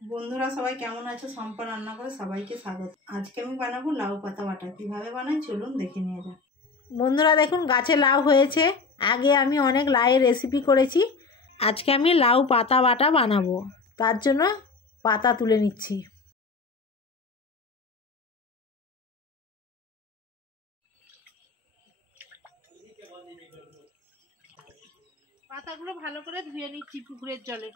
বন্ধুরা সবাই কেমন আছো? সম্পা রান্না করে সবাইকে স্বাগত। আজকে আমি বানাবো লাউ পাতা বাটা। কিভাবে বানাই চলুন দেখে নিয়ে যাক। বন্ধুরা দেখুন, গাছে লাউ হয়েছে। আগে আমি অনেক লাউয়ের রেসিপি করেছি। আজকে আমি লাউ পাতা বাটা বানাবো, তার জন্য পাতা তুলে নিচ্ছি। পাতাগুলো ভালো করে ধুয়ে নিচ্ছি পুকুরের জলে।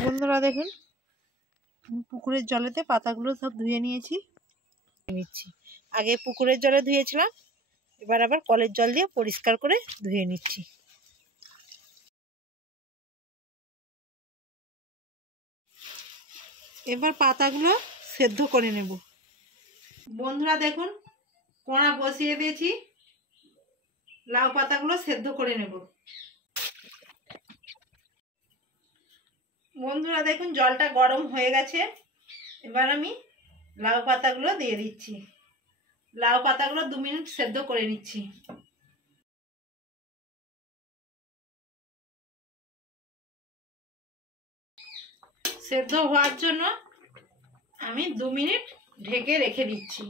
বন্ধুরা দেখুন, পুকুরের জলেতে পাতাগুলো সব ধুয়ে নিচ্ছি। আগে পুকুরের জলে ধুয়েছিলাম, এবার আবার কলের জল দিয়ে পরিষ্কার করে ধুয়ে নিচ্ছি। এবার পাতাগুলো সেদ্ধ করে নেব। বন্ধুরা দেখুন, কড়া বসিয়ে দিয়েছি, লাউ পাতাগুলো সেদ্ধ করে নেব। বন্ধুরা দেখুন, জলটা গরম হয়ে গেছে। এবার আমি লাউ পাতাগুলো দিয়ে দিচ্ছি। লাউ পাতাগুলো 2 মিনিট সেদ্ধ করে নিচ্ছি। সেদ্ধ হওয়ার জন্য আমি 2 মিনিট ঢেকে রেখে দিচ্ছি।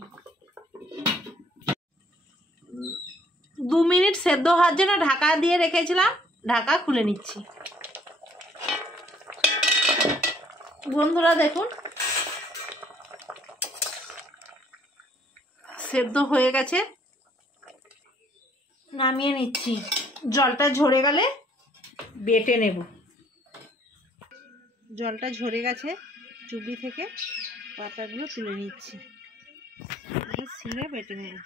2 মিনিট সেদ্ধ হওয়ার জন্য ঢাকা দিয়ে রেখেছিলাম, ঢাকা খুলে নিচ্ছি। বন্ধুরা দেখুন, সেদ্ধ হয়ে গেছে, নামিয়ে নিচ্ছি। জলটা ঝরে গেলে বেটে নেব। জলটা ঝরে গেছে, চুবড়ি থেকে পাতাগুলো তুলে নিচ্ছি, শিলে বেটে নেব।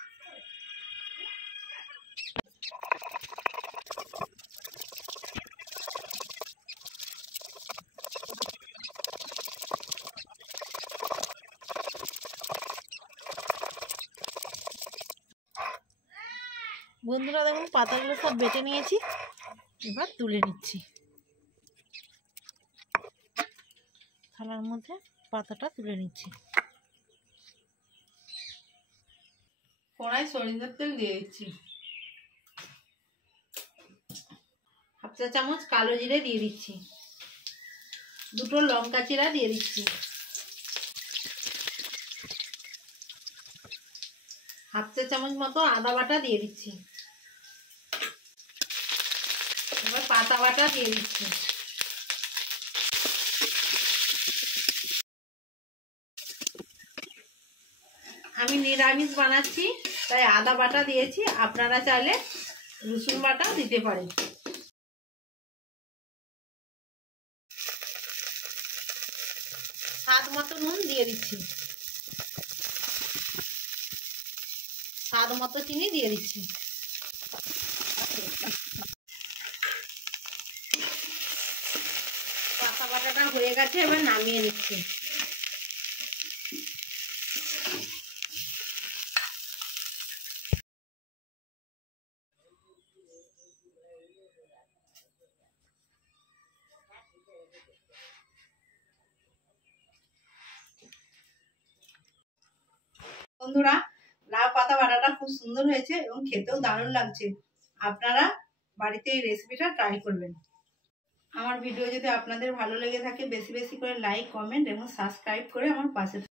বন্ধুরা দেখুন, পাতাগুলো সব বেটে নিয়েছি, এবার তুলে নিচ্ছি। থালার মধ্যে পাতাটা তুলে নিচ্ছি। কড়াই সরিষার তেল দিয়ে দিচ্ছি। 1/2 চা চামচ কালো জিরে দিয়ে দিচ্ছি। 2টো লঙ্কা চিরা দিয়ে দিচ্ছি। 1/2 চা চামচ মতো আদা বাটা দিয়ে দিচ্ছি। এবার পাতা বাটা দিয়ে দিচ্ছি। আমি নিরামিষ বানাচ্ছি, তাই আদা বাটা দিয়েছি। আপনারা চাইলে রসুন বাটাও দিতে পারেন। স্বাদ মতো নুন দিয়ে দিচ্ছি। স্বাদ মতো চিনি দিয়ে দিচ্ছি। পাতা বাটাটা হয়ে গেছে, এবার নামিয়ে নিচ্ছি। বন্ধুরা, লাউ পাতা বাটাটা খুব সুন্দর হয়েছে এবং খেতেও দারুণ লাগছে। আপনারা বাড়িতে এই রেসিপিটা ট্রাই করবেন। আমার ভিডিও যদি আপনাদের ভালো লেগে থাকে, বেশি বেশি করে লাইক, কমেন্ট এবং সাবস্ক্রাইব করে আমার পাশে